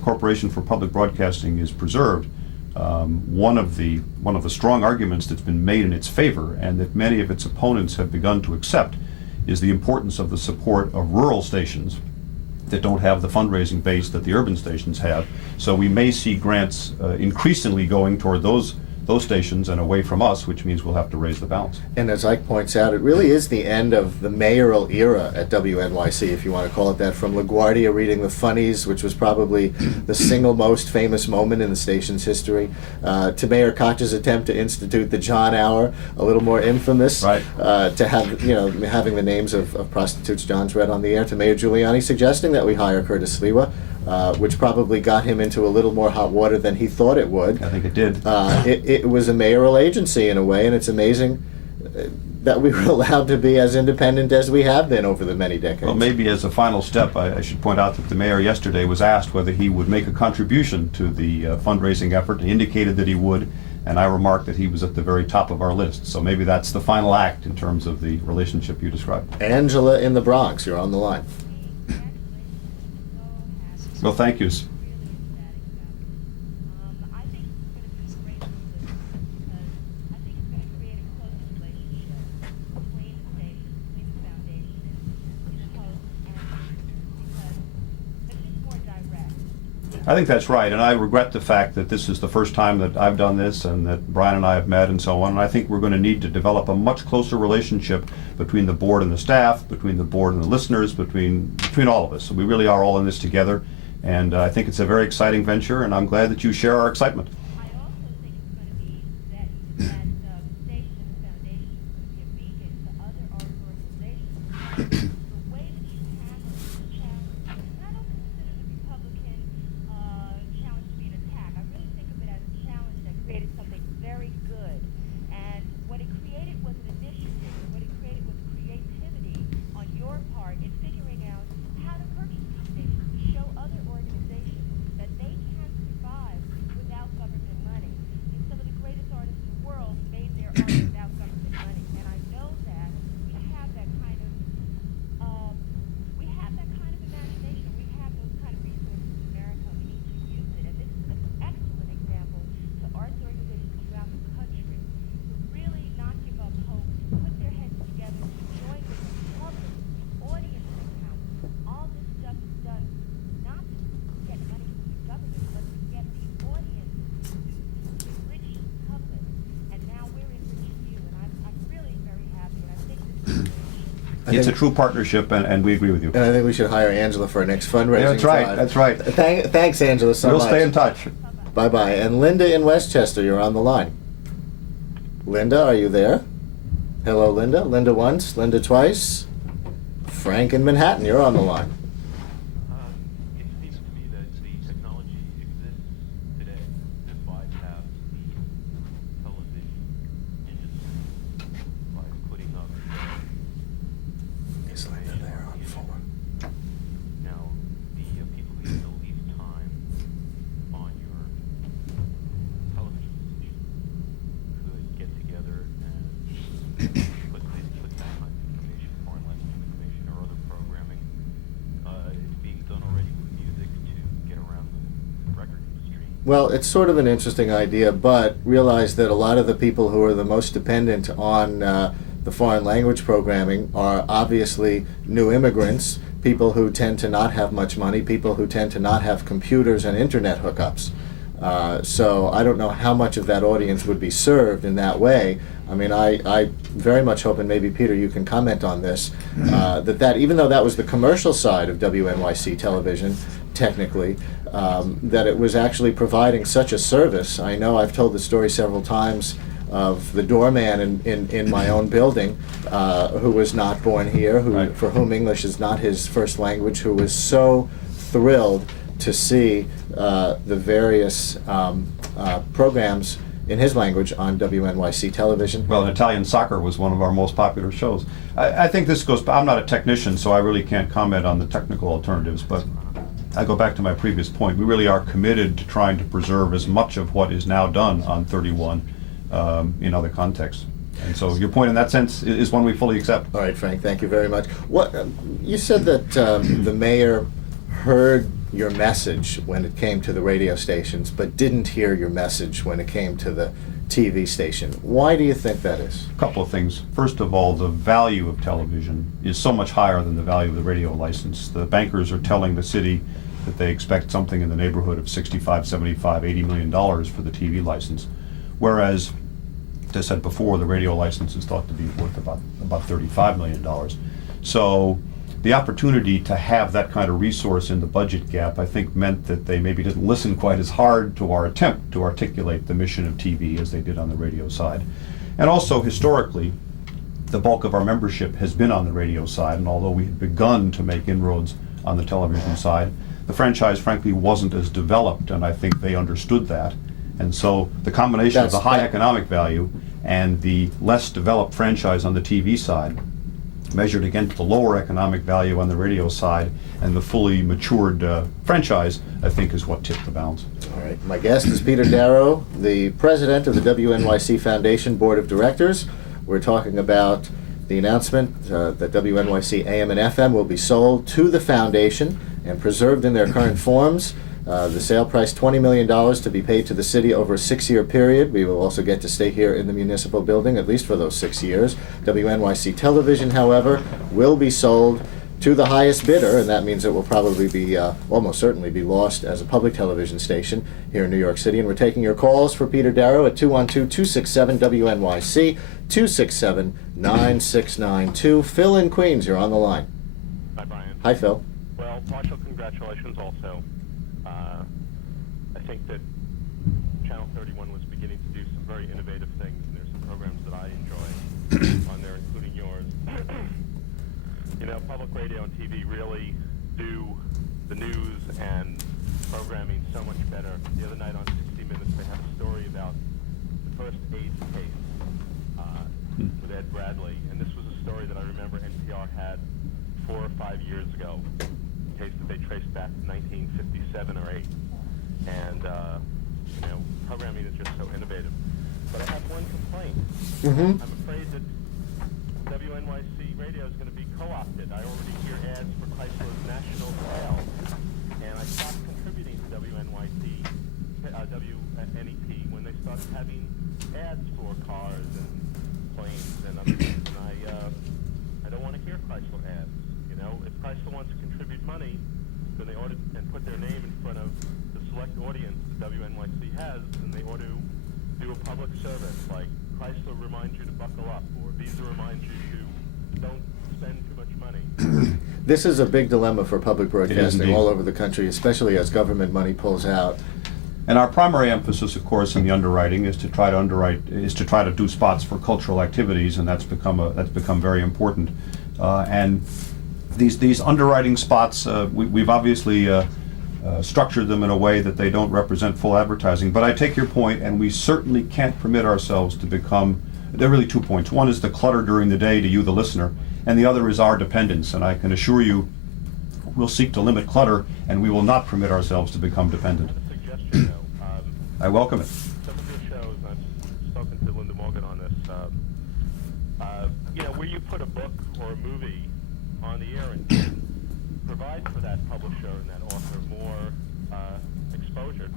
Corporation for Public Broadcasting is preserved, one of the strong arguments that's been made in its favor, and that many of its opponents have begun to accept, is the importance of the support of rural stations that don't have the fundraising base that the urban stations have. So we may see grants increasingly going toward those stations and away from us, which means we'll have to raise the balance. And as Ike points out, it really is the end of the mayoral era at WNYC, if you want to call it that, from LaGuardia reading the funnies, which was probably the single most famous moment in the station's history, to Mayor Koch's attempt to institute the John Hour, a little more infamous, right. To have, having the names of prostitutes John's read on the air, to Mayor Giuliani suggesting that we hire Curtis Lewa, which probably got him into a little more hot water than he thought it would. I think it did. It was a mayoral agency in a way, and it's amazing that we were allowed to be as independent as we have been over the many decades. Well, maybe as a final step, I should point out that the mayor yesterday was asked whether he would make a contribution to the fundraising effort. He indicated that he would, and I remarked that he was at the very top of our list. So maybe that's the final act in terms of the relationship you described. Angela in the Bronx, you're on the line. Well, thank you. I think that's right, and I regret the fact that this is the first time that I've done this and that Brian and I have met and so on, and I think we're going to need to develop a much closer relationship between the board and the staff, between the board and the listeners, between all of us. So we really are all in this together, and I think it's a very exciting venture, and I'm glad that you share our excitement. I also think it's going to be that Station Foundation is going to be a beacon to other art organizations. The way that you handle this challenge, and I don't consider the Republican challenge to be an attack. I really think of it as a challenge that created something very good. And what it created was an initiative. What it created was creativity on your part in figuring out how to purchase these stations, to show other organizations that they can survive without government money. And some of the greatest artists in the world made their art without government money. And I know that we have that kind of imagination. We have those kind of resources in America. We need to use it. And this is an excellent example to arts organizations throughout the country to really not give up hope, put their heads together, to join with the public, the audience account. All this stuff is done not to get money from the government, but to get the audience to enrich the public. And now we're enriching you, and I'm really very happy, and I think this is It's a true partnership, and we agree with you. And I think we should hire Angela for our next fundraising. Yeah, that's right. drive. That's right. Thanks, Angela, so We'll much. stay in touch. Bye-bye. And Linda in Westchester, you're on the line. Linda, are you there? Hello, Linda. Linda once, Linda twice. Frank in Manhattan, you're on the line. It seems to me that the technology exists today to bypass the television industry by putting up. Is Linda there on phone? Now, the people who spend the least time on your television station could get together and put that kind of information, foreign language information, or other programming. It's being done already with music to get around the record industry. Well, it's sort of an interesting idea, but realize that a lot of the people who are the most dependent on the foreign language programming are obviously new immigrants, people who tend to not have much money, people who tend to not have computers and internet hookups. So I don't know how much of that audience would be served in that way. I mean, I very much hope, and maybe Peter, you can comment on this, that even though that was the commercial side of WNYC television, technically, that it was actually providing such a service. I know I've told the story several times of the doorman in my own building who was not born here, Right. for whom English is not his first language, who was so thrilled to see the various programs in his language on WNYC television. Well, Italian soccer was one of our most popular shows. I think this goes, I'm not a technician, so I really can't comment on the technical alternatives, but I go back to my previous point. We really are committed to trying to preserve as much of what is now done on 31 in other contexts. And so your point in that sense is one we fully accept. All right, Frank, thank you very much. What you said that the mayor heard your message when it came to the radio stations, but didn't hear your message when it came to the TV station. Why do you think that is? A couple of things. First of all, the value of television is so much higher than the value of the radio license. The bankers are telling the city that they expect something in the neighborhood of $65, $75, $80 million for the TV license, whereas, as I said before, the radio license is thought to be worth about $35 million. So the opportunity to have that kind of resource in the budget gap, I think, meant that they maybe didn't listen quite as hard to our attempt to articulate the mission of TV as they did on the radio side. And also, historically, the bulk of our membership has been on the radio side, and although we had begun to make inroads on the television side, the franchise, frankly, wasn't as developed, and I think they understood that. And so the combination of the high economic value and the less developed franchise on the TV side, measured against the lower economic value on the radio side and the fully matured franchise, I think is what tipped the balance. All right. My guest is Peter Darrow, the president of the WNYC Foundation Board of Directors. We're talking about the announcement that WNYC AM and FM will be sold to the foundation and preserved in their current forms. The sale price, $20 million to be paid to the city over a 6-year period. We will also get to stay here in the municipal building, at least for those 6 years. WNYC Television, however, will be sold to the highest bidder, and that means it will probably be, almost certainly be lost as a public television station here in New York City. And we're taking your calls for Peter Darrow at 212-267-WNYC, 267-9692. Phil in Queens, you're on the line. Hi, Brian. Hi, Phil. Well, partial congratulations also. I think that Channel 31 was beginning to do some very innovative things, and there's some programs that I enjoy on there, including yours. You know, public radio and TV really do the news and programming so much better. The other night on 60 Minutes, they had a story about the first AIDS case with Ed Bradley, and this was a story that I remember NPR had 4 or 5 years ago, a case that they traced back to 1957 or 8. And, you know, programming is just so innovative. But I have one complaint. Mm-hmm. I'm afraid that WNYC radio is going to be co-opted. I already hear ads for Chrysler's national sales, and I stopped contributing to WNYC, WNEP, when they started having ads for cars and planes and other things. And I don't want to hear Chrysler ads. You know, if Chrysler wants to contribute money, then they ought to, and put their name in front of the select audience that WNYC has, then they ought to do a public service, like Chrysler reminds you to buckle up, or Visa reminds you to don't spend too much money. This is a big dilemma for public broadcasting indeed. all over the country, especially as government money pulls out. And our primary emphasis, of course, in the underwriting is to try to do spots for cultural activities, and that's become very important. And these underwriting spots, we've obviously structured them in a way that they don't represent full advertising. But I take your point, and we certainly can't permit ourselves to become. There are really 2 points. One is the clutter during the day to you, the listener, and the other is our dependence. And I can assure you, we'll seek to limit clutter, and we will not permit ourselves to become dependent. I have a suggestion, though. I welcome it. Some of your shows, I've spoken to Linda Morgan on this, you know, where you put a book or a movie on the air and provide for that publisher and that author more exposure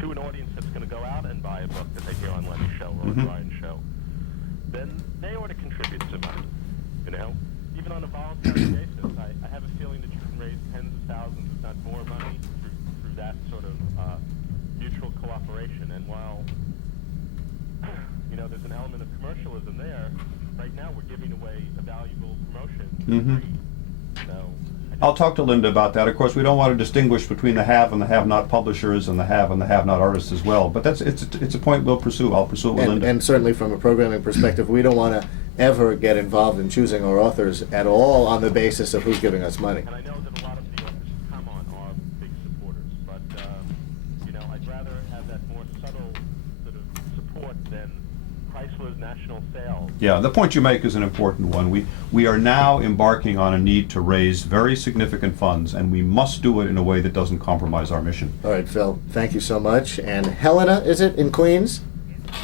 to an audience that's going to go out and buy a book that they hear on Lenny's show or on Brian's show, then they ought to contribute some money, you know? Even on a voluntary basis, I have a feeling that you can raise tens of thousands, if not more money, through that sort of mutual cooperation. And while, you know, there's an element of commercialism there, right now we're giving away a valuable promotion for free. So I'll talk to Linda about that. Of course, we don't want to distinguish between the have and the have-not publishers and the have-not artists as well. But it's a point we'll pursue. I'll pursue it with Linda. And certainly from a programming perspective, we don't want to ever get involved in choosing our authors at all on the basis of who's giving us money. And I know that a lot of the authors who come on are big supporters, but, you know, I'd rather have that more subtle sort of support than Chrysler's national sales. Yeah, the point you make is an important one. We are now embarking on a need to raise very significant funds, and we must do it in a way that doesn't compromise our mission. All right, Phil, thank you so much. And Helena, is it, in Queens?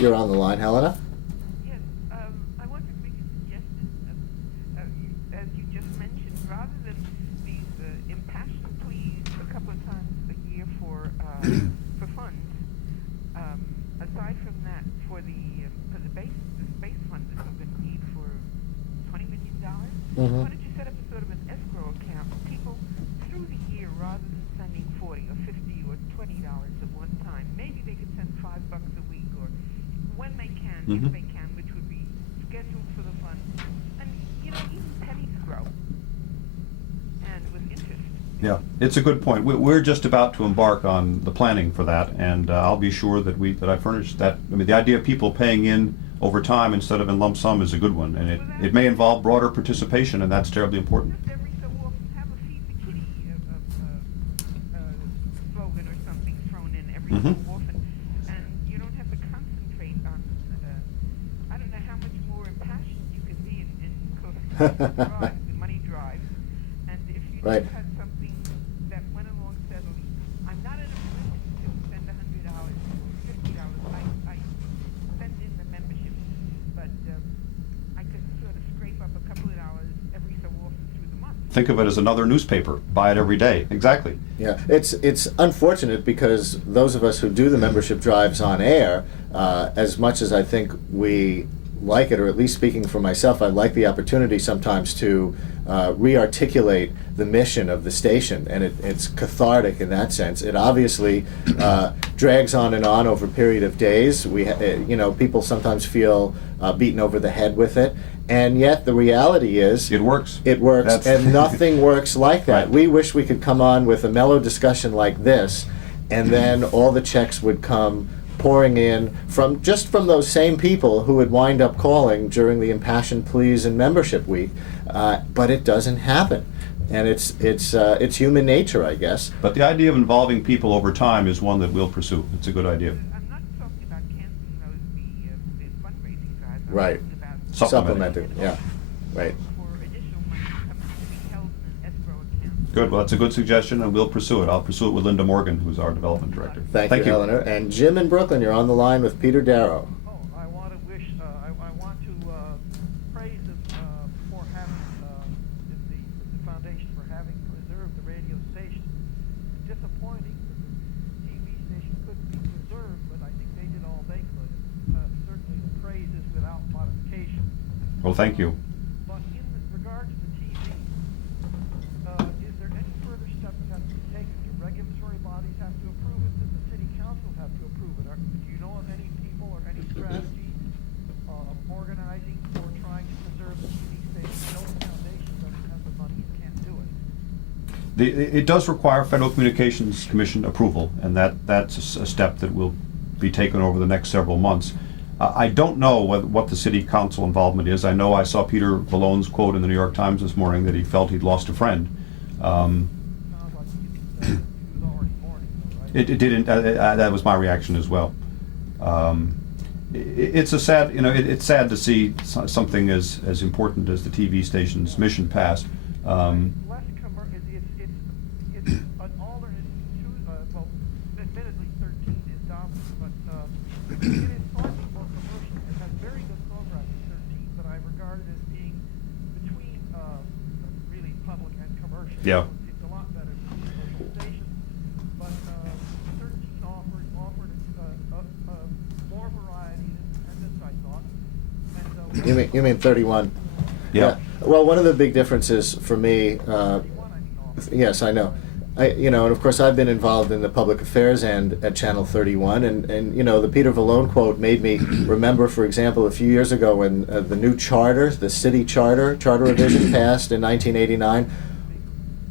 You're on the line, Helena. Yes, I wonder if we could suggest, as you just mentioned, rather than these impassioned pleas a couple of times aside from that, for the space fund that you're going to need for $20 million, Mhm. why don't you set up a sort of an escrow account? People through the year, rather than sending $40 or $50 or $20 at one time, maybe they could send $5 a week, or when they can, Mhm. if they can, which would be scheduled for the fund. And even pennies grow, and with interest. Yeah, it's a good point. We're just about to embark on the planning for that, and I'll be sure that I furnish that. I mean, the idea of people paying in over time instead of in lump sum is a good one, and it may involve broader participation, and that's terribly important. Just every so often have a feed the kitty slogan or something thrown in every Mhm. so often, and you don't have to concentrate on. I don't know how much more impassioned you can be in money drives, and if you Right. just had something that went along steadily. I'm not in a position to spend $100 or $50. I send in the membership, but I could sort of scrape up a couple of dollars every so often through the month. Think of it as another newspaper. Buy it every day. Exactly. Yeah, it's unfortunate because those of us who do the membership drives on air, as much as I think we like it, or at least speaking for myself, I like the opportunity sometimes to re-articulate the mission of the station, and it's cathartic in that sense. It obviously drags on and on over a period of days. People sometimes feel beaten over the head with it, and yet the reality is It works. it works, That's- and nothing works like that. Right. We wish we could come on with a mellow discussion like this, and then all the checks would come pouring in from those same people who would wind up calling during the impassioned pleas and membership week. But it doesn't happen, and it's human nature, I guess. But the idea of involving people over time is one that we'll pursue. It's a good idea. I'm not talking about canceling the fundraising drives. I'm Right. talking about Supplementing. Yeah, right. for additional money to be held in an escrow account. Good. Well, that's a good suggestion, and we'll pursue it. I'll pursue it with Linda Morgan, who's our development director. Thank you, Eleanor. And Jim in Brooklyn, you're on the line with Peter Darrow. Oh, I want to praise them for having the foundation for having preserved the radio station. It's disappointing that the TV station couldn't be preserved, but I think they did all they could. Certainly, the praise is without modification. Well, thank you. But in regard to the TV, is there any further step that has to be taken? Do regulatory bodies have to approve it? Does the city council have to approve it? Do you know of any people or any strategy of organizing or trying to preserve the TV station? I know the foundation doesn't have the money and can't do it. It does require Federal Communications Commission approval, and that's a step that will be taken over the next several months. I don't know what the city council involvement is. I know I saw Peter Vallone's quote in the New York Times this morning that he felt he'd lost a friend. Sounds like he was already mourning, though, right? It didn't. That was my reaction as well. It's a sad, it's sad to see something as important as the TV station's mission pass. Less it's an alternate to, well, admittedly 13 is dominant, but it is slightly more commercial. It has very good programming, 13, but I regard it as being between really public and commercial. Yeah. It's a lot better than the commercial station, but 13 offered more variety and independence, I thought. And, You mean 31? Yeah. Well, one of the big differences for me, 31, I mean, offered. yes, I know. And of course I've been involved in the public affairs end at Channel 31, and the Peter Vallone quote made me remember, for example, a few years ago when the new charter, the city charter revision passed in 1989,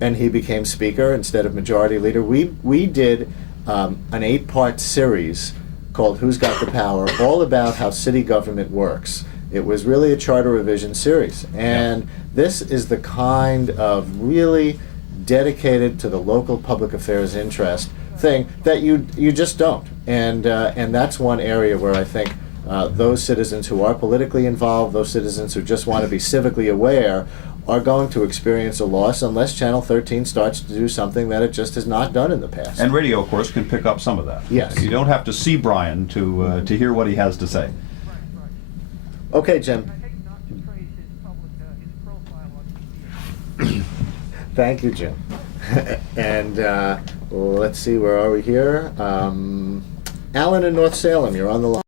and he became speaker instead of majority leader. We did an 8-part series called Who's Got the Power, all about how city government works. It was really a charter revision series, and this is the kind of really dedicated to the local public affairs interest thing that you just don't, and that's one area where I think those citizens who are politically involved, those citizens who just want to be civically aware, are going to experience a loss unless Channel 13 starts to do something that it just has not done in the past. And radio, of course, can pick up some of that. Yes. You don't have to see Brian to hear what he has to say. Right, right. Okay, Jim. I hate not to praise his profile on TV. Thank you, Jim. And let's see, where are we here? Alan in North Salem, you're on the line.